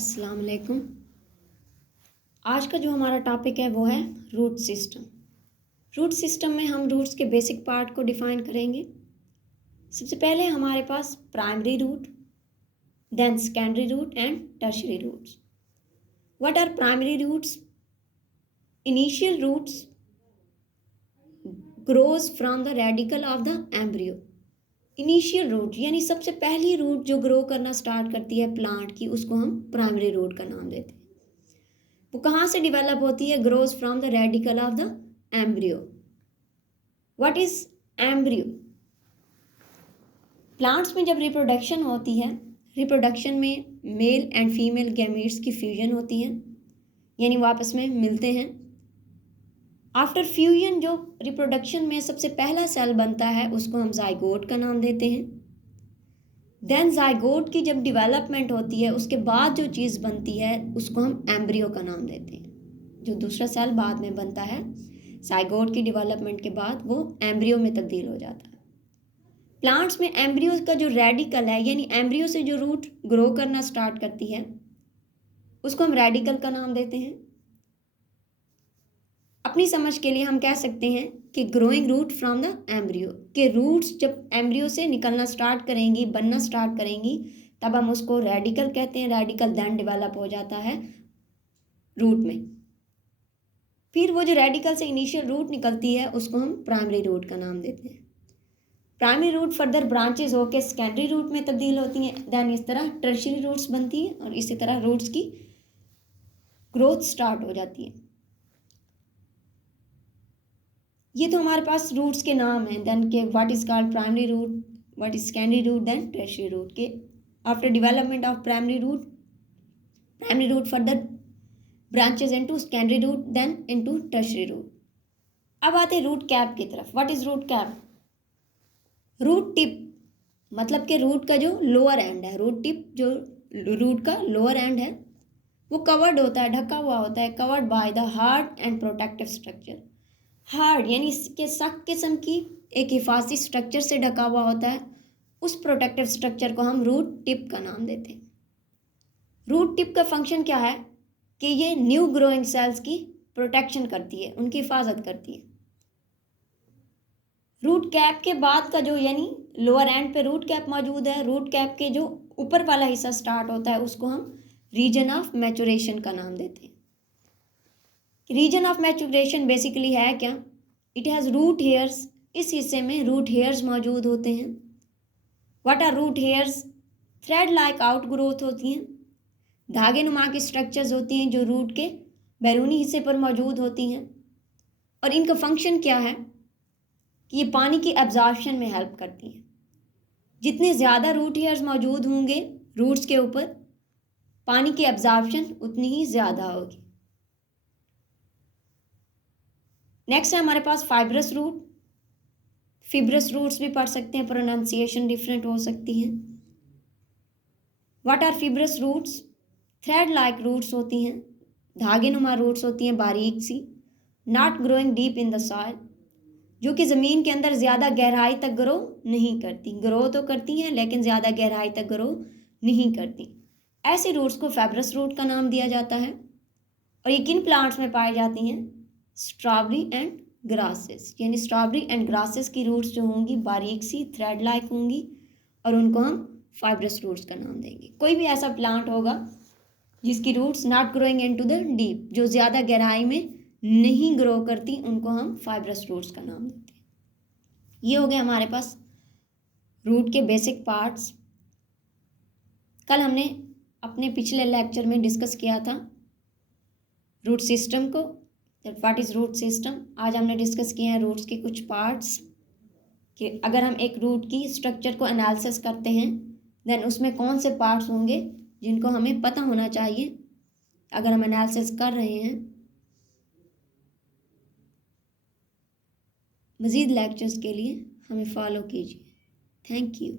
अस्सलाम वालेकुम। आज का जो हमारा टॉपिक है वो है रूट सिस्टम। रूट सिस्टम में हम रूट्स के बेसिक पार्ट को डिफाइन करेंगे। सबसे पहले हमारे पास primary root, then secondary root and tertiary roots. What are primary roots? Initial roots grows from the radical of the embryo. Initial root यानी सबसे पहली रूट जो ग्रो करना स्टार्ट करती है प्लांट की, उसको हम प्राइमरी रूट का नाम देते हैं। वो कहाँ से डिवेलप होती है? Grows from the radical of the embryo. What is embryo? Plants में जब रिप्रोडक्शन होती है, रिप्रोडक्शन में मेल एंड फीमेल गैमीट्स की फ्यूजन होती है, यानी वो आपस में मिलते हैं। आफ्टर फ्यूजन जो रिप्रोडक्शन में सबसे पहला सेल बनता है उसको हम जाइगोट का नाम देते हैं। देन जाइगोट की जब डेवलपमेंट होती है उसके बाद जो चीज़ बनती है उसको हम एम्ब्रियो का नाम देते हैं। जो दूसरा सेल बाद में बनता है जाइगोट की डेवलपमेंट के बाद वो एम्ब्रियो में तब्दील हो जाता है। प्लांट्स में एम्ब्रियो का जो रेडिकल है, यानी एम्ब्रियो से जो रूट ग्रो करना स्टार्ट करती है उसको हम रेडिकल का नाम देते हैं। अपनी समझ के लिए हम कह सकते हैं कि growing root from the embryo, के रूट्स जब एम्ब्रियो से निकलना स्टार्ट करेंगी, बनना स्टार्ट करेंगी, तब हम उसको रेडिकल कहते हैं। रेडिकल देन डेवलप हो जाता है रूट में। फिर वो जो रेडिकल से इनिशियल रूट निकलती है उसको हम प्राइमरी रूट का नाम देते हैं। प्राइमरी रूट फर्दर ब्रांचेज होकर सेकेंडरी रूट में तब्दील होती हैं। देन इस तरह टर्शियरी रूट्स बनती हैं और इसी तरह रूट्स की ग्रोथ स्टार्ट हो जाती है। ये तो हमारे पास रूट्स के नाम हैं। देन के what is called primary root, what is secondary root, then tertiary root. के after development of primary root further branches into secondary root, then into tertiary root. अब आते हैं रूट कैप की तरफ। What is root cap? Root tip मतलब कि root का जो लोअर एंड है, रूट टिप जो रूट का लोअर एंड है वो कवर्ड होता है, ढका हुआ होता है, covered by the hard and protective structure. Hard यानी इसके सख्त किस्म की एक हिफाजती स्ट्रक्चर से ढका हुआ होता है। उस प्रोटेक्टिव स्ट्रक्चर को हम रूट टिप का नाम देते हैं। रूट टिप का फंक्शन क्या है कि ये न्यू ग्रोइंग सेल्स की प्रोटेक्शन करती है, उनकी हिफाजत करती है। रूट कैप के बाद का जो यानी लोअर एंड पे रूट कैप मौजूद है, रूट कैप के जो ऊपर वाला हिस्सा स्टार्ट होता है उसको हम रीजन ऑफ मैचुरेशन का नाम देते हैं। रीजन ऑफ मैचुरेशन बेसिकली है क्या? It has root hairs. इस हिस्से में रूट हेयर्स मौजूद होते हैं। What are root hairs? Thread like outgrowth होती हैं, धागे नुमा की स्ट्रक्चर्स होती हैं जो रूट के बैरूनी हिस्से पर मौजूद होती हैं। और इनका फंक्शन क्या है कि ये पानी की एब्जॉर्प्शन में हेल्प करती हैं। जितने ज़्यादा रूट हेयर्स मौजूद होंगे रूट्स के ऊपर, पानी की एब्जॉर्प्शन उतनी ही ज़्यादा होगी। नेक्स्ट है हमारे पास फाइब्रस रूट। फिब्रस रूट्स भी पढ़ सकते हैं, प्रोनाउंसिएशन डिफरेंट हो सकती है। What are fibrous roots? Thread like roots होती हैं, धागे नुमा रूट्स होती हैं, बारीक सी, not growing deep in the soil, जो कि ज़मीन के अंदर ज़्यादा गहराई तक ग्रो नहीं करती। ग्रो तो करती हैं लेकिन ज़्यादा गहराई तक ग्रो नहीं करती। ऐसे रूट्स को फाइब्रस रूट का नाम दिया जाता है। और ये किन प्लांट्स में पाई जाती हैं? स्ट्रॉबेरी एंड ग्रासेस, यानी स्ट्रॉबेरी एंड ग्रासेस की रूट्स जो होंगी बारीक सी थ्रेड लाइक होंगी और उनको हम फाइब्रस रूट्स का नाम देंगे। कोई भी ऐसा प्लांट होगा जिसकी roots not growing into the deep, जो ज़्यादा गहराई में नहीं ग्रो करती, उनको हम फाइब्रस रूट्स का नाम देते हैं। ये हो गए हमारे पास रूट के बेसिक पार्ट्स। कल हमने अपने पिछले लेक्चर में डिस्कस किया था रूट सिस्टम को, व्हाट इज़ रूट सिस्टम। आज हमने डिस्कस किए हैं रूट्स के कुछ पार्ट्स, कि अगर हम एक रूट की स्ट्रक्चर को एनालिसिस करते हैं देन उसमें कौन से पार्ट्स होंगे जिनको हमें पता होना चाहिए अगर हम एनालिसिस कर रहे हैं। मज़ीद लेक्चर्स के लिए हमें फॉलो कीजिए। Thank you.